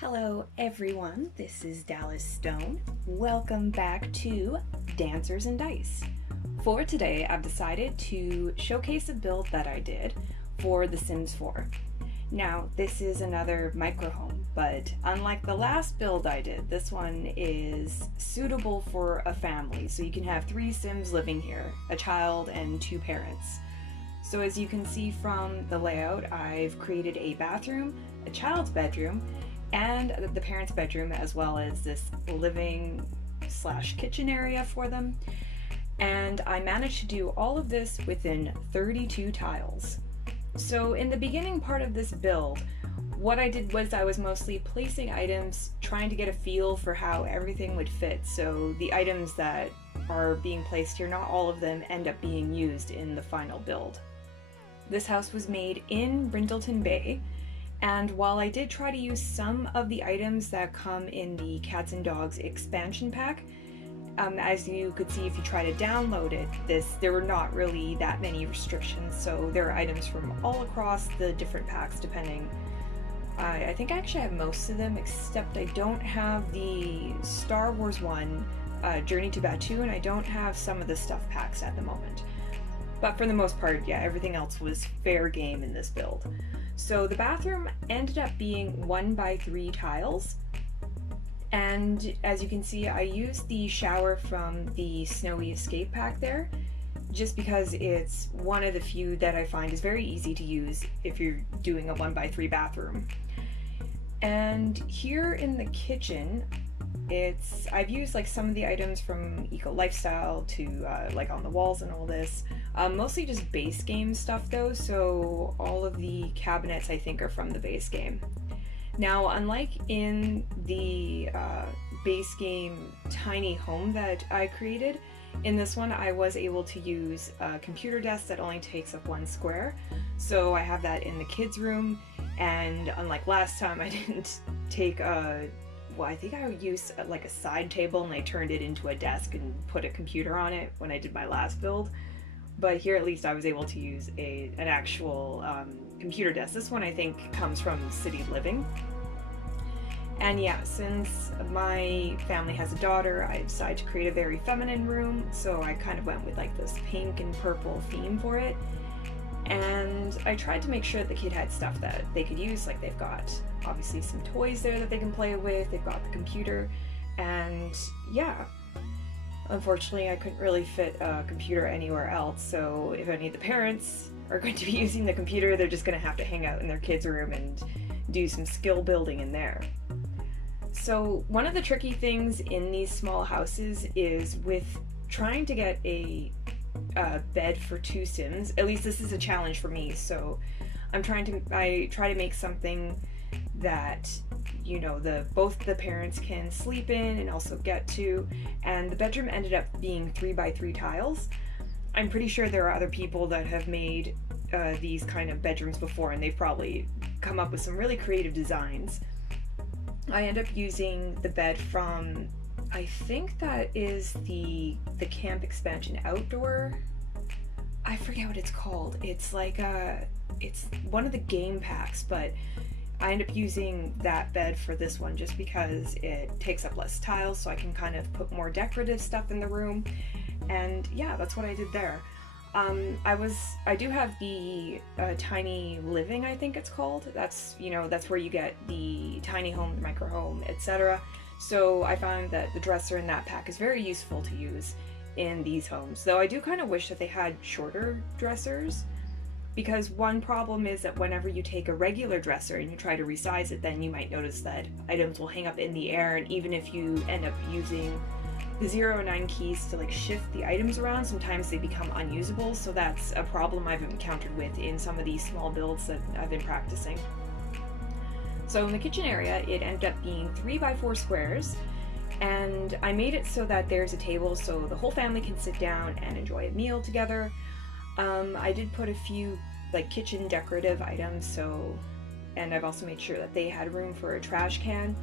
Hello everyone, this is Dallas Stone. Welcome back to Dancers and Dice. For today, I've decided to showcase a build that I did for The Sims 4. Now, this is another microhome, but unlike the last build I did, this one is suitable for a family. So you can have 3 Sims living here, a child and 2 parents. So as you can see from the layout, I've created a bathroom, a child's bedroom, and the parents' bedroom, as well as this living / kitchen area for them. And I managed to do all of this within 32 tiles. So in the beginning part of this build, what I did was I was mostly placing items, trying to get a feel for how everything would fit. So the items that are being placed here, not all of them end up being used in the final build. This house was made in Brindleton Bay, and while I did try to use some of the items that come in the Cats and Dogs expansion pack, as you could see if you try to download it, there were not really that many restrictions, so there are items from all across the different packs depending. I think I actually have most of them, except I don't have the Star Wars one, Journey to Batuu, and I don't have some of the stuff packs at the moment. But for the most part, yeah, everything else was fair game in this build. So the bathroom ended up being 1x3 tiles. And as you can see, I used the shower from the Snowy Escape pack there, just because it's one of the few that I find is very easy to use if you're doing a 1x3 bathroom. And here in the kitchen, I've used like some of the items from Eco Lifestyle to like on the walls and all this. Mostly just base game stuff though, so all of the cabinets I think are from the base game. Now, unlike in the base game tiny home that I created, in this one I was able to use a computer desk that only takes up 1 square. So I have that in the kids' room, and unlike last time I didn't take I think I used like a side table and I turned it into a desk and put a computer on it when I did my last build. But here at least I was able to use an actual computer desk. This one I think comes from City Living. And yeah, since my family has a daughter, I decided to create a very feminine room, so I kind of went with like this pink and purple theme for it. And I tried to make sure that the kid had stuff that they could use, like they've got obviously some toys there that they can play with, they've got the computer, and yeah. Unfortunately, I couldn't really fit a computer anywhere else, so if any of the parents are going to be using the computer, they're just going to have to hang out in their kids' room and do some skill building in there. So one of the tricky things in these small houses is with trying to get a bed for 2 Sims. At least this is a challenge for me, so I try to make something that, you know, both the parents can sleep in and also get to, and the bedroom ended up being 3x3 tiles. I'm pretty sure there are other people that have made these kind of bedrooms before, and they've probably come up with some really creative designs. I end up using the bed from, I think that is the camp expansion outdoor. I forget what it's called. It's like it's one of the game packs, but I end up using that bed for this one just because it takes up less tiles, so I can kind of put more decorative stuff in the room. And yeah, that's what I did there. I do have the tiny living, I think it's called. That's where you get the tiny home, the micro home, etc. So I found that the dresser in that pack is very useful to use in these homes. Though I do kind of wish that they had shorter dressers, because one problem is that whenever you take a regular dresser and you try to resize it, then you might notice that items will hang up in the air, and even if you end up using the 0 and 9 keys to like shift the items around, sometimes they become unusable. So that's a problem I've encountered with in some of these small builds that I've been practicing. So in the kitchen area, it ended up being 3x4 squares, and I made it so that there's a table so the whole family can sit down and enjoy a meal together. I did put a few like kitchen decorative items, and I've also made sure that they had room for a trash can.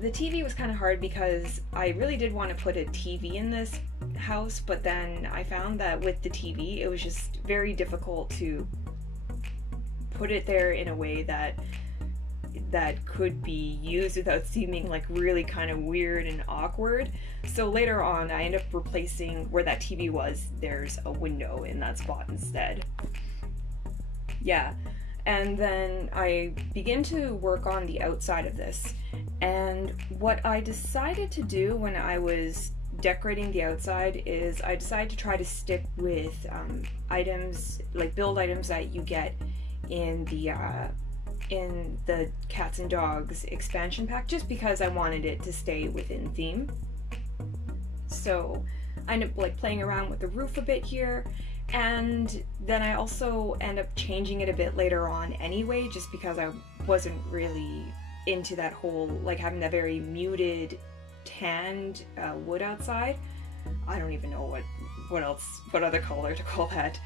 The TV was kind of hard because I really did want to put a TV in this house, but then I found that with the TV, it was just very difficult to put it there in a way that that could be used without seeming like really kind of weird and awkward. So later on, I end up replacing where that TV was, there's a window in that spot instead. Yeah, and then I begin to work on the outside of this. And what I decided to do when I was decorating the outside is I decided to try to stick with items, like build items that you get in the Cats and Dogs expansion pack, just because I wanted it to stay within theme. So I end up like playing around with the roof a bit here, and then I also end up changing it a bit later on anyway, just because I wasn't really into that whole like having that very muted tanned wood outside. I don't even know what other color to call that.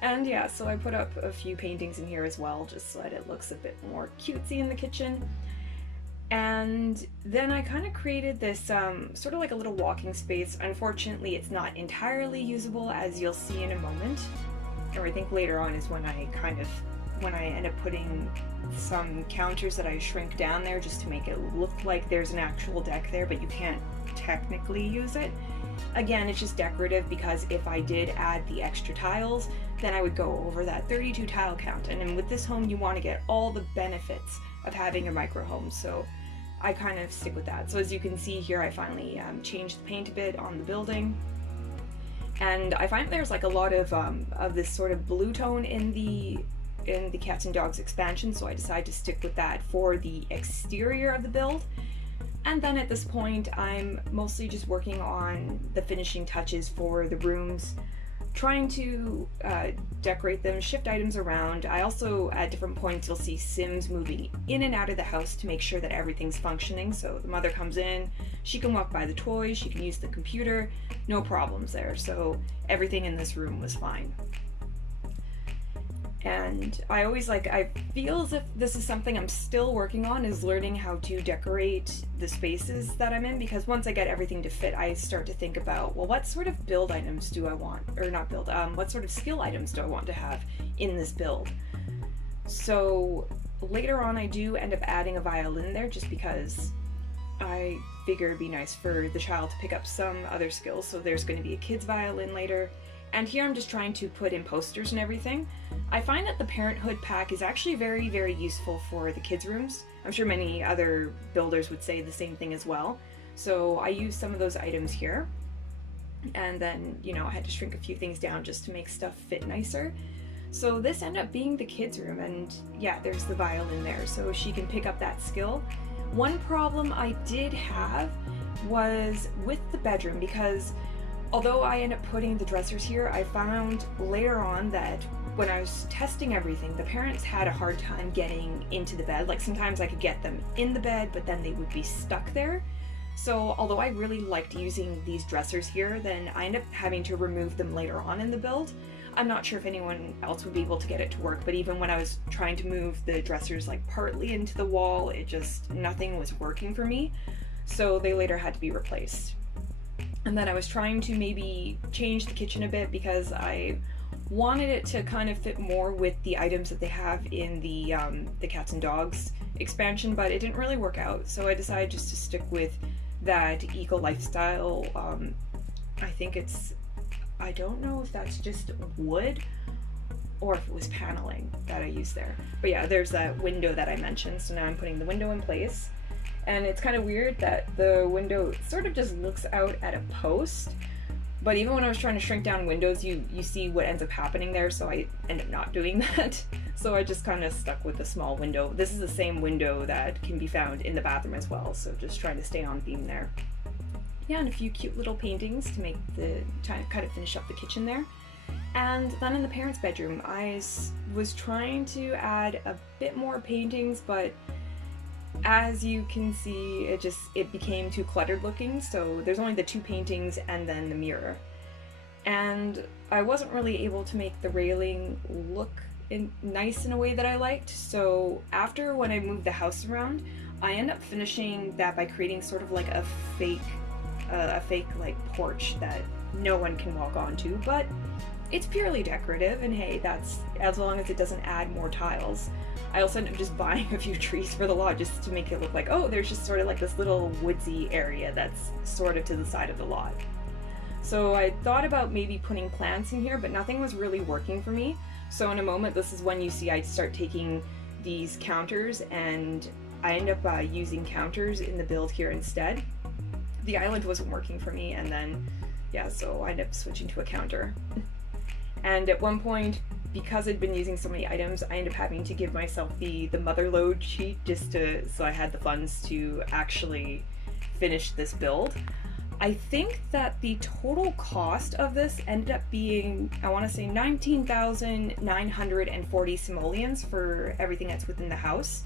And yeah, so I put up a few paintings in here as well, just so that it looks a bit more cutesy in the kitchen. And then I kind of created this sort of like a little walking space. Unfortunately, it's not entirely usable, as you'll see in a moment. Or I think later on is when I end up putting some counters that I shrink down there just to make it look like there's an actual deck there, but you can't technically use it. Again, it's just decorative, because if I did add the extra tiles, then I would go over that 32 tile count. And then with this home, you want to get all the benefits of having a micro home, so I kind of stick with that. So as you can see here, I finally changed the paint a bit on the building. And I find there's like a lot of this sort of blue tone in the Cats and Dogs expansion, so I decided to stick with that for the exterior of the build. And then at this point, I'm mostly just working on the finishing touches for the rooms, trying to decorate them, shift items around. I also, at different points, you'll see Sims moving in and out of the house to make sure that everything's functioning. So the mother comes in, she can walk by the toys, she can use the computer, no problems there. So everything in this room was fine. And I always I feel as if this is something I'm still working on, is learning how to decorate the spaces that I'm in, because once I get everything to fit, I start to think about, well, what sort of build items do I want, or not build, what sort of skill items do I want to have in this build? So later on I do end up adding a violin there, just because I figure it'd be nice for the child to pick up some other skills. So there's going to be a kid's violin later. And here I'm just trying to put in posters and everything. I find that the Parenthood pack is actually very, very useful for the kids' rooms. I'm sure many other builders would say the same thing as well. So I used some of those items here. And then, you know, I had to shrink a few things down just to make stuff fit nicer. So this ended up being the kids' room, and yeah, there's the violin there, so she can pick up that skill. One problem I did have was with the bedroom, because although I ended up putting the dressers here, I found later on that when I was testing everything, the parents had a hard time getting into the bed. Like sometimes I could get them in the bed, but then they would be stuck there. So although I really liked using these dressers here, then I ended up having to remove them later on in the build. I'm not sure if anyone else would be able to get it to work, but even when I was trying to move the dressers like partly into the wall, nothing was working for me. So they later had to be replaced. And then I was trying to maybe change the kitchen a bit, because I wanted it to kind of fit more with the items that they have in the Cats and Dogs expansion, but it didn't really work out. So I decided just to stick with that eco lifestyle. I don't know if that's just wood or if it was paneling that I used there. But yeah, there's that window that I mentioned. So now I'm putting the window in place. And it's kind of weird that the window sort of just looks out at a post. But even when I was trying to shrink down windows, you see what ends up happening there, so I end up not doing that. So I just kind of stuck with the small window. This is the same window that can be found in the bathroom as well, so just trying to stay on theme there. Yeah, and a few cute little paintings to make kind of finish up the kitchen there. And then in the parents' bedroom, I was trying to add a bit more paintings, but as you can see, it became too cluttered looking, so there's only the 2 paintings and then the mirror. And I wasn't really able to make the railing look nice in a way that I liked, so after when I moved the house around, I ended up finishing that by creating sort of like a fake like porch that no one can walk onto, but it's purely decorative, and hey, that's as long as it doesn't add more tiles. I also ended up just buying a few trees for the lot just to make it look like, oh, there's just sort of like this little woodsy area that's sort of to the side of the lot. So I thought about maybe putting plants in here, but nothing was really working for me. So in a moment, this is when you see I start taking these counters, and I end up using counters in the build here instead. The island wasn't working for me, and then yeah, so I ended up switching to a counter. And at one point, because I'd been using so many items, I ended up having to give myself the mother load sheet just so I had the funds to actually finish this build. I think that the total cost of this ended up being, I want to say 19,940 simoleons for everything that's within the house.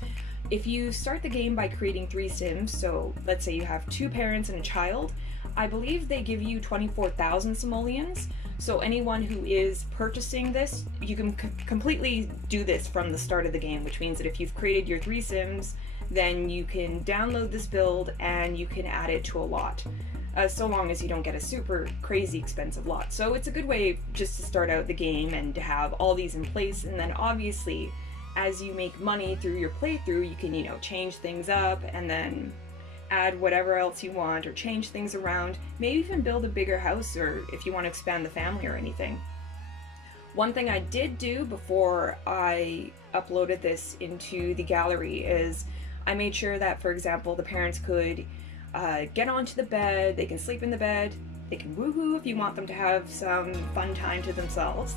If you start the game by creating 3 sims, so let's say you have 2 parents and a child, I believe they give you 24,000 simoleons. So anyone who is purchasing this, you can completely do this from the start of the game, which means that if you've created your 3 sims, then you can download this build and you can add it to a lot. So long as you don't get a super crazy expensive lot. So it's a good way just to start out the game and to have all these in place, and then obviously as you make money through your playthrough, you can, you know, change things up and then add whatever else you want or change things around, maybe even build a bigger house or if you want to expand the family or anything. One thing I did do before I uploaded this into the gallery is I made sure that, for example, the parents could get onto the bed, they can sleep in the bed, they can woohoo if you want them to have some fun time to themselves.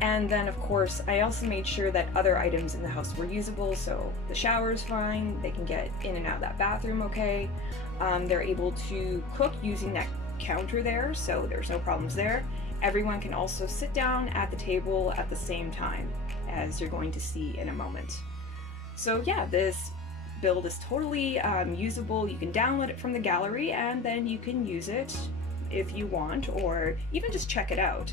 And then of course I also made sure that other items in the house were usable, so the shower's fine, they can get in and out of that bathroom okay, they're able to cook using that counter there, so there's no problems there. Everyone can also sit down at the table at the same time, as you're going to see in a moment. So yeah, this build is totally usable. You can download it from the gallery and then you can use it if you want, or even just check it out.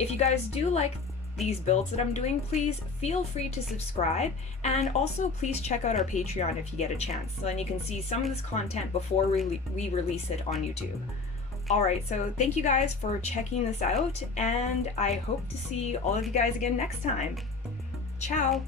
If you guys do like these builds that I'm doing, please feel free to subscribe, and also please check out our Patreon if you get a chance, so then you can see some of this content before we release it on YouTube. Alright, so thank you guys for checking this out, and I hope to see all of you guys again next time. Ciao!